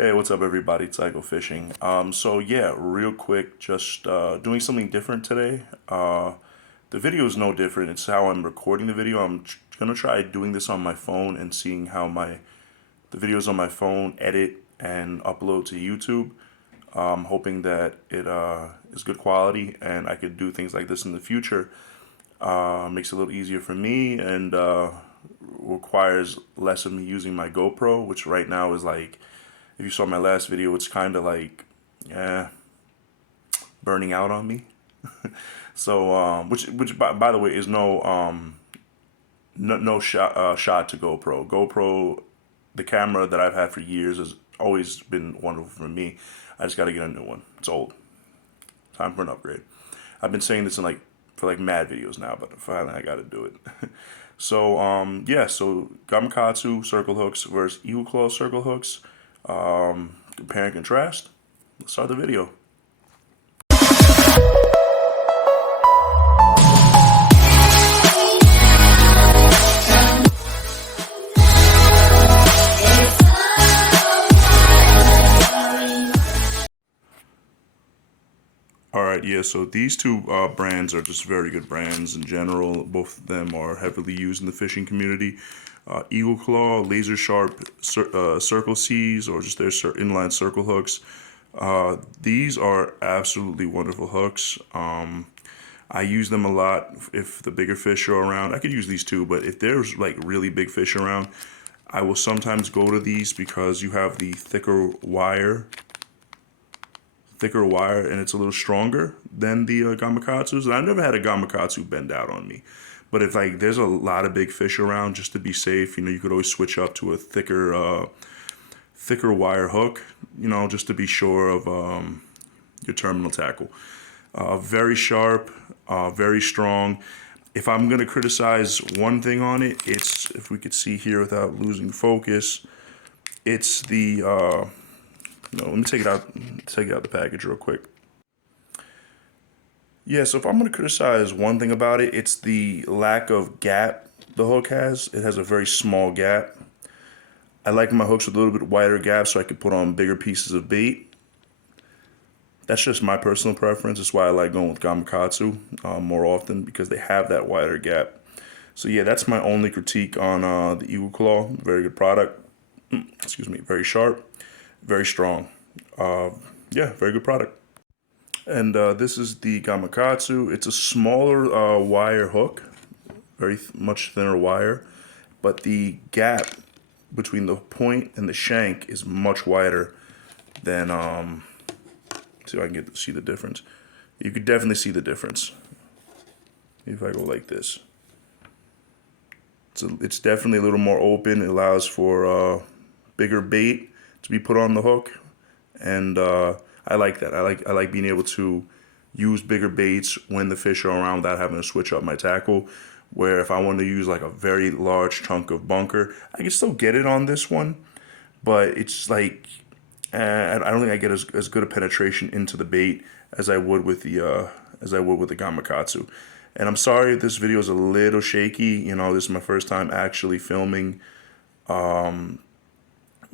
Hey, what's up, everybody? It's Go Fishing. So yeah, real quick, just doing something different today. The video is no different. It's how I'm recording the video. I'm gonna try doing this on my phone and seeing how the videos on my phone edit and upload to YouTube. Hoping that it is good quality and I could do things like this in the future. Makes it a little easier for me and requires less of me using my GoPro, which right now is like, if you saw my last video, it's kind of like, eh, burning out on me. So, which by the way is no shot to GoPro. GoPro, the camera that I've had for years, has always been wonderful for me. I just got to get a new one. It's old. Time for an upgrade. I've been saying this for like mad videos now, but finally I got to do it. So yeah, so Gamakatsu circle hooks versus Eagle Claw circle hooks. Compare and contrast. Let's start the video. All right, yeah, so these two brands are just very good brands in general. Both of them are heavily used in the fishing community. Eagle Claw, laser sharp circle C's, or just their inline circle hooks. These are absolutely wonderful hooks. I use them a lot if the bigger fish are around. I could use these too, but if there's like really big fish around, I will sometimes go to these because you have the thicker wire, and it's a little stronger than the Gamakatsus. And I've never had a Gamakatsu bend out on me. But if like there's a lot of big fish around, just to be safe, you could always switch up to a thicker wire hook, just to be sure of your terminal tackle. Very sharp, very strong. If I'm gonna criticize one thing on it, it's, if we could see here without losing focus, it's the let me take it out the package real quick. Yeah, so if I'm going to criticize one thing about it, it's the lack of gap the hook has. It has a very small gap. I like my hooks with a little bit wider gap so I can put on bigger pieces of bait. That's just my personal preference. That's why I like going with Gamakatsu more often, because they have that wider gap. So yeah, that's my only critique on the Eagle Claw. Very good product. Excuse me, very sharp. Very strong. Yeah, very good product. And this is the Gamakatsu. It's a smaller wire hook, very much thinner wire, but the gap between the point and the shank is much wider than, see if I can see the difference. You could definitely see the difference if I go like this. It's definitely a little more open. It allows for bigger bait to be put on the hook, and I like that. I like being able to use bigger baits when the fish are around without having to switch up my tackle. Where if I want to use like a very large chunk of bunker, I can still get it on this one, but it's like I don't think I get as good a penetration into the bait as I would with the Gamakatsu. And I'm sorry if this video is a little shaky. This is my first time actually filming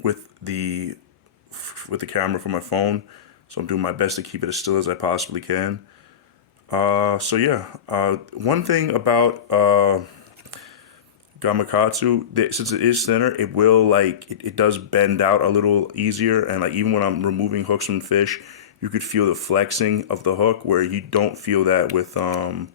with the camera from my phone, so I'm doing my best to keep it as still as I possibly can. So yeah, one thing about Gamakatsu, since it is thinner, it will it does bend out a little easier, and like even when I'm removing hooks from fish, you could feel the flexing of the hook, where you don't feel that with the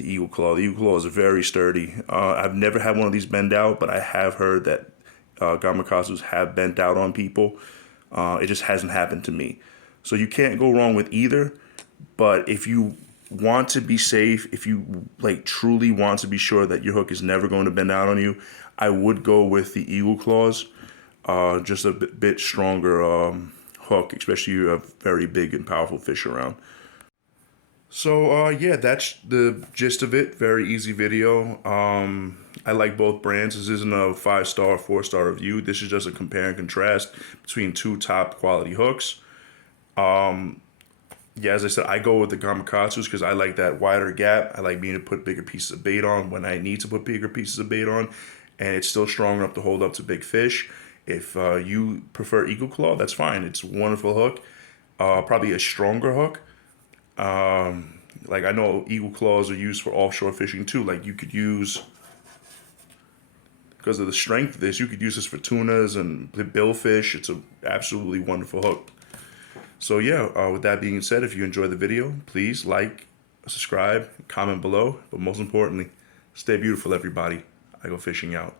Eagle Claw. The Eagle Claw is very sturdy. I've never had one of these bend out, but I have heard that Gamakatsus have bent out on people. It just hasn't happened to me. So you can't go wrong with either. But if you want to be safe, if you truly want to be sure that your hook is never going to bend out on you, I would go with the Eagle Claws. Just a bit stronger hook, especially if you have very big and powerful fish around. So yeah, that's the gist of it. Very easy video. I like both brands. This isn't a 5-star, 4-star review. This is just a compare and contrast between two top quality hooks. Yeah, as I said, I go with the Gamakatsus because I like that wider gap. I like being able to put bigger pieces of bait on when I need to put bigger pieces of bait on, and it's still strong enough to hold up to big fish. If you prefer Eagle Claw, that's fine. It's a wonderful hook. Probably a stronger hook. Like I know Eagle Claws are used for offshore fishing too. Like you could use, because of the strength of this, you could use this for tunas and billfish. It's a absolutely wonderful hook. So yeah, with that being said, if you enjoyed the video, please like, subscribe, comment below. But most importantly, stay beautiful, everybody. I go fishing out.